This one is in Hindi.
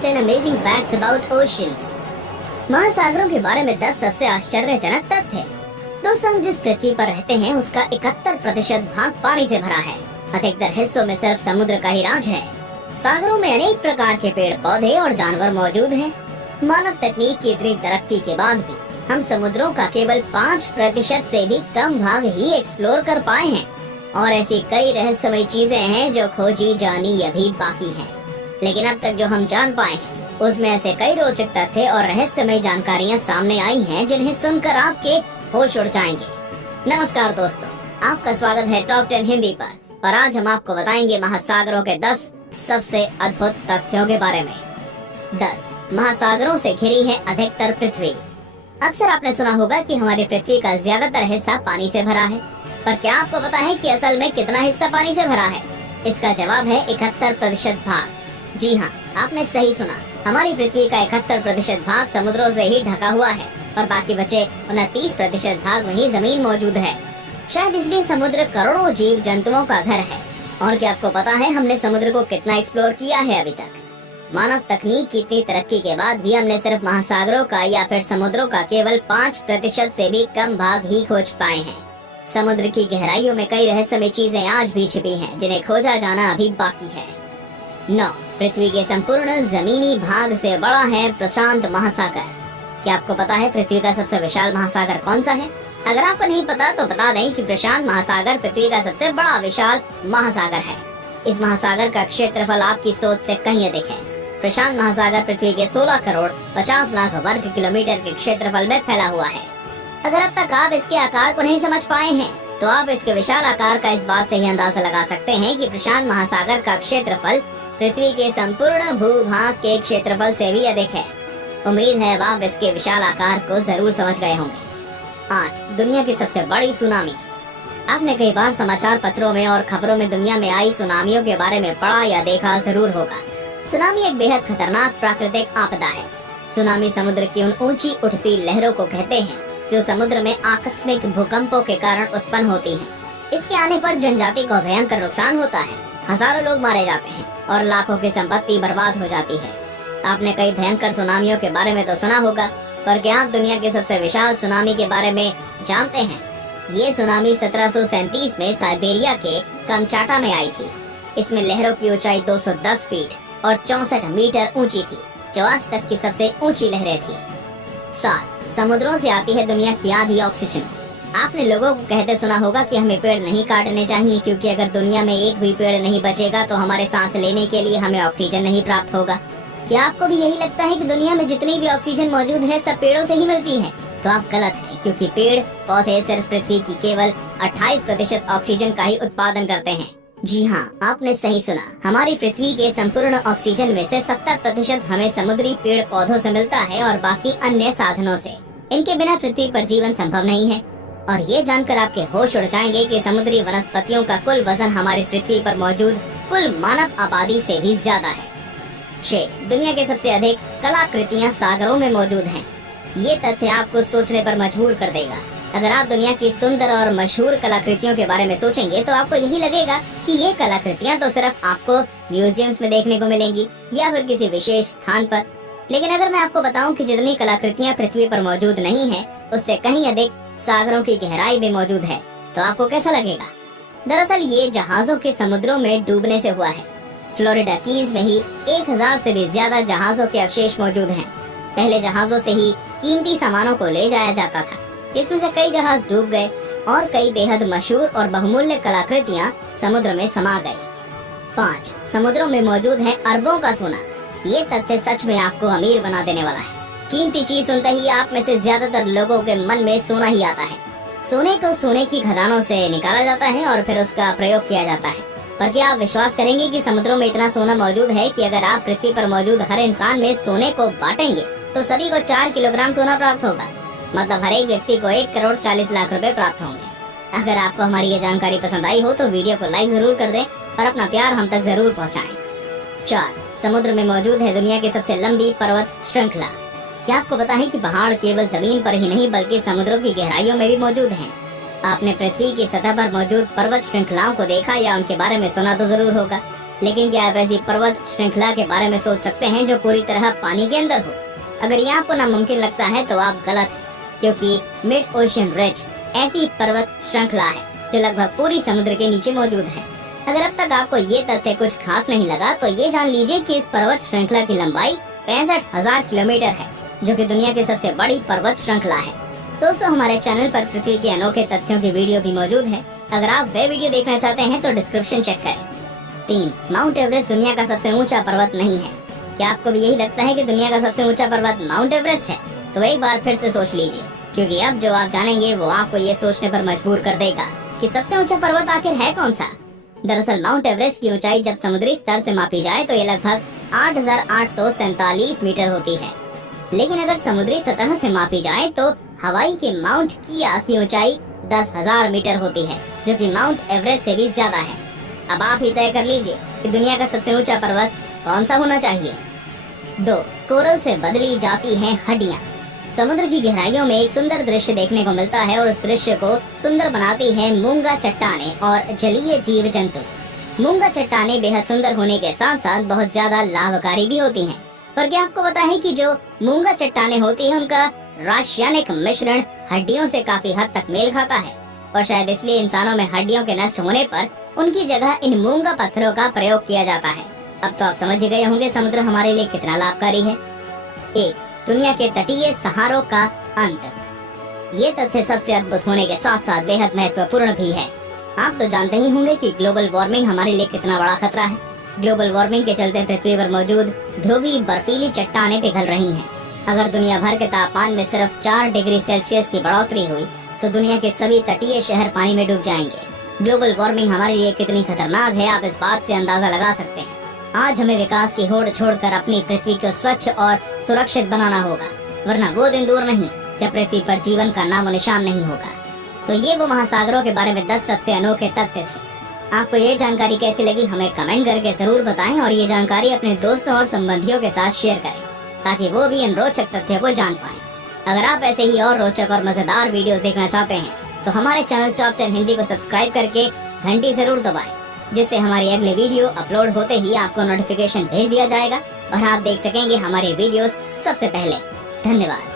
Top 10 amazing facts about oceans. महासागरों के बारे में 10 सबसे आश्चर्यजनक तथ्य। दोस्तों, हम जिस पृथ्वी पर रहते हैं उसका 71% भाग पानी से भरा है। अधिकतर हिस्सों में सिर्फ समुद्र का ही राज है। सागरों में अनेक प्रकार के पेड़ पौधे और जानवर मौजूद हैं। मानव तकनीक की इतनी तरक्की के बाद भी हम समुद्रों का केवल 5% से भी कम भाग ही एक्सप्लोर कर पाए हैं और ऐसी कई रहस्यमयी चीजें हैं जो खोजी जानी अभी बाकी है। लेकिन अब तक जो हम जान पाए हैं उसमें ऐसे कई रोचक तथ्य और रहस्यमय जानकारियां सामने आई हैं जिन्हें सुनकर आपके होश उड़ जाएंगे। नमस्कार दोस्तों, आपका स्वागत है टॉप 10 हिंदी पर और आज हम आपको बताएंगे महासागरों के 10 सबसे अद्भुत तथ्यों के बारे में। 10 महासागरों से घिरी है अधिकतर पृथ्वी। अक्सर आपने सुना होगा कि हमारी पृथ्वी का ज्यादातर हिस्सा पानी से भरा है, पर क्या आपको पता है कि असल में कितना हिस्सा पानी से भरा है? इसका जवाब है 71% भाग। जी हाँ, आपने सही सुना। हमारी पृथ्वी का 71% भाग समुद्रों से ही ढका हुआ है और बाकी बचे 29% भाग वहीं जमीन मौजूद है। शायद इसलिए समुद्र करोड़ों जीव जंतुओं का घर है। और क्या आपको पता है हमने समुद्र को कितना एक्सप्लोर किया है अभी तक? मानव तकनीक की इतनी तरक्की के बाद भी हमने सिर्फ महासागरों का या फिर समुद्रों का केवल 5% से भी कम भाग ही खोज पाए हैं। समुद्र की गहराइयों में कई रहस्यमय चीजें आज भी छिपी हैं जिन्हें खोजा जाना अभी बाकी है। 9 पृथ्वी के संपूर्ण जमीनी भाग से बड़ा है प्रशांत महासागर। क्या आपको पता है पृथ्वी का सबसे विशाल महासागर कौन सा है? अगर आपको नहीं पता तो बता दें कि प्रशांत महासागर पृथ्वी का सबसे बड़ा विशाल महासागर है। इस महासागर का क्षेत्रफल आपकी सोच से कहीं अधिक है। प्रशांत महासागर पृथ्वी के 16 करोड़ 50 लाख वर्ग किलोमीटर के क्षेत्रफल में फैला हुआ है। अगर अब तक आप इसके आकार को नहीं समझ पाए हैं तो आप इसके विशाल आकार का इस बात से ही अंदाजा लगा सकते हैं कि प्रशांत महासागर का क्षेत्रफल पृथ्वी के संपूर्ण भूभाग के क्षेत्रफल से भी अधिक है। उम्मीद है आप इसके विशाल आकार को जरूर समझ गए होंगे। 8 दुनिया की सबसे बड़ी सुनामी। आपने कई बार समाचार पत्रों में और खबरों में दुनिया में आई सुनामियों के बारे में पढ़ा या देखा जरूर होगा। सुनामी एक बेहद खतरनाक प्राकृतिक आपदा है। सुनामी समुद्र की उन ऊंची उठती लहरों को कहते हैं जो समुद्र में आकस्मिक भूकंपों के कारण उत्पन्न होती हैं। इसके आने पर जनजाति को भयंकर नुकसान होता है, हजारों लोग मारे जाते हैं और लाखों की संपत्ति बर्बाद हो जाती है। आपने कई भयंकर सुनामियों के बारे में तो सुना होगा, पर क्या आप दुनिया के सबसे विशाल सुनामी के बारे में जानते हैं? ये सुनामी 1737 में साइबेरिया के कमचाटा में आई थी। इसमें लहरों की ऊंचाई 210 फीट और 64 मीटर ऊंची थी, जो आज तक की सबसे ऊंची लहरें थी। 7 समुद्रों से आती है दुनिया की आधी ऑक्सीजन। आपने लोगों को कहते सुना होगा कि हमें पेड़ नहीं काटने चाहिए क्योंकि अगर दुनिया में एक भी पेड़ नहीं बचेगा तो हमारे सांस लेने के लिए हमें ऑक्सीजन नहीं प्राप्त होगा। क्या आपको भी यही लगता है कि दुनिया में जितनी भी ऑक्सीजन मौजूद है सब पेड़ों से ही मिलती है? तो आप गलत हैं, क्योंकि पेड़ पौधे सिर्फ पृथ्वी की केवल 28% ऑक्सीजन का ही उत्पादन करते हैं। जी हाँ, आपने सही सुना। हमारी पृथ्वी के संपूर्ण ऑक्सीजन में से 70% हमें समुद्री पेड़ पौधों से मिलता है और बाकी अन्य साधनों से। इनके बिना पृथ्वी पर जीवन संभव नहीं है। और ये जानकर आपके होश उड़ जाएंगे कि समुद्री वनस्पतियों का कुल वजन हमारी पृथ्वी पर मौजूद कुल मानव आबादी से भी ज्यादा है। 6 दुनिया के सबसे अधिक कलाकृतियाँ सागरों में मौजूद हैं। ये तथ्य आपको सोचने पर मजबूर कर देगा। अगर आप दुनिया की सुंदर और मशहूर कलाकृतियों के बारे में सोचेंगे तो आपको यही लगेगा कि ये कलाकृतियाँ तो सिर्फ आपको म्यूजियम्स में देखने को मिलेंगी या फिर किसी विशेष स्थान पर। लेकिन अगर मैं आपको बताऊं कि जितनी कलाकृतियाँ पृथ्वी पर मौजूद नहीं है उससे कहीं अधिक सागरों की गहराई में मौजूद है, तो आपको कैसा लगेगा? दरअसल ये जहाजों के समुद्रों में डूबने से हुआ है। फ्लोरिडा कीज में ही 1000 से भी ज्यादा जहाजों के अवशेष मौजूद हैं। पहले जहाजों से ही कीमती सामानों को ले जाया जाता था, जिसमें से कई जहाज डूब गए और कई बेहद मशहूर और बहुमूल्य कलाकृतियाँ समुद्र में समा गयी। 5 समुद्रों में मौजूद है अरबों का सोना। ये तथ्य सच में आपको अमीर बना देने वाला है। कीमती चीज सुनते ही आप में से ज्यादातर लोगों के मन में सोना ही आता है। सोने को सोने की खदानों से निकाला जाता है और फिर उसका प्रयोग किया जाता है। पर क्या आप विश्वास करेंगे कि समुद्रों में इतना सोना मौजूद है कि अगर आप पृथ्वी पर मौजूद हर इंसान में सोने को बांटेंगे तो सभी को 4 किलोग्राम सोना प्राप्त होगा। मतलब हर एक व्यक्ति को 1 करोड़ 40 लाख रुपए प्राप्त होंगे। अगर आपको हमारी ये जानकारी पसंद आई हो तो वीडियो को लाइक जरूर कर दें और अपना प्यार हम तक जरूर पहुँचाएं। 4 समुद्र में मौजूद है दुनिया की सबसे लंबी पर्वत श्रृंखला। क्या आपको पता है कि पहाड़ केवल जमीन पर ही नहीं बल्कि समुद्रों की गहराइयों में भी मौजूद हैं? आपने पृथ्वी की सतह पर मौजूद पर्वत श्रृंखलाओं को देखा या उनके बारे में सुना तो जरूर होगा। लेकिन क्या आप ऐसी पर्वत श्रृंखला के बारे में सोच सकते हैं जो पूरी तरह पानी के अंदर हो? अगर ये आपको नामुमकिन लगता है तो आप गलत हैं, क्योंकि मिड ओशन रिज ऐसी पर्वत श्रृंखला है जो लगभग पूरी समुद्र के नीचे मौजूद है। अगर अब तक आपको ये तथ्य कुछ खास नहीं लगा तो ये जान लीजिए कि इस पर्वत श्रृंखला की लंबाई 65,000 किलोमीटर है, जो कि दुनिया की सबसे बड़ी पर्वत श्रृंखला है। दोस्तों, हमारे चैनल पर पृथ्वी के अनोखे तथ्यों की वीडियो भी मौजूद है। अगर आप वे वीडियो देखना चाहते हैं तो डिस्क्रिप्शन चेक करें। 3. माउंट एवरेस्ट दुनिया का सबसे ऊंचा पर्वत नहीं है। क्या आपको भी यही लगता है कि दुनिया का सबसे ऊंचा पर्वत माउंट एवरेस्ट है? तो एक बार फिर से सोच लीजिए, क्योंकि अब जो आप जानेंगे वो आपको ये सोचने पर मजबूर कर देगा कि सबसे ऊंचा पर्वत आखिर है कौन सा। दरअसल माउंट एवरेस्ट की ऊंचाई जब समुद्री स्तर से मापी जाए तो ये लगभग 8,847 मीटर होती है, लेकिन अगर समुद्री सतह से मापी जाए तो हवाई के माउंट किया की ऊंचाई 10,000 मीटर होती है, जो कि माउंट एवरेस्ट से भी ज्यादा है। अब आप ही तय कर लीजिए कि दुनिया का सबसे ऊंचा पर्वत कौन सा होना चाहिए। 2. कोरल से बदली जाती हैं हड्डियां। समुद्र की गहराइयों में एक सुंदर दृश्य देखने को मिलता है और उस दृश्य को सुंदर बनाती है मूंगा चट्टानें और जलीय जीव जंतु। मूंगा चट्टानें बेहद सुंदर होने के साथ साथ बहुत ज्यादा लाभकारी भी होती हैं। पर क्या आपको पता है कि जो मूंगा चट्टानें होती है उनका रासायनिक मिश्रण हड्डियों से काफी हद तक मेल खाता है, और शायद इसलिए इंसानों में हड्डियों के नष्ट होने पर उनकी जगह इन मूंगा पत्थरों का प्रयोग किया जाता है। अब तो आप समझ ही गए होंगे समुद्र हमारे लिए कितना लाभकारी है। 1. दुनिया के तटीय सहारों का अंत। ये तथ्य सबसे अद्भुत होने के साथ साथ बेहद महत्वपूर्ण भी है। आप तो जानते ही होंगे कि ग्लोबल वार्मिंग हमारे लिए कितना बड़ा खतरा है। ग्लोबल वार्मिंग के चलते पृथ्वी पर मौजूद ध्रुवीय बर्फीली चट्टानें पिघल रही हैं। अगर दुनिया भर के तापमान में सिर्फ 4 डिग्री सेल्सियस की बढ़ोतरी हुई तो दुनिया के सभी तटीय शहर पानी में डूब जाएंगे। ग्लोबल वार्मिंग हमारे लिए कितनी खतरनाक है आप इस बात से अंदाजा लगा सकते हैं। आज हमें विकास की होड़ छोड़कर अपनी पृथ्वी को स्वच्छ और सुरक्षित बनाना होगा, वरना वो दिन दूर नहीं जब पृथ्वी पर जीवन का नामो निशान नहीं होगा। तो ये वो महासागरों के बारे में 10 सबसे अनोखे तथ्य थे। आपको ये जानकारी कैसी लगी हमें कमेंट करके जरूर बताएं, और ये जानकारी अपने दोस्तों और संबंधियों के साथ शेयर करें ताकि वो भी इन रोचक तथ्यों को जान पाएं। अगर आप ऐसे ही और रोचक और मजेदार वीडियोस देखना चाहते हैं तो हमारे चैनल टॉप 10 हिंदी को सब्सक्राइब करके घंटी जरूर दबाएं, जिससे हमारी अगली वीडियो अपलोड होते ही आपको नोटिफिकेशन भेज दिया जाएगा और आप देख सकेंगे हमारे वीडियोस सबसे पहले। धन्यवाद।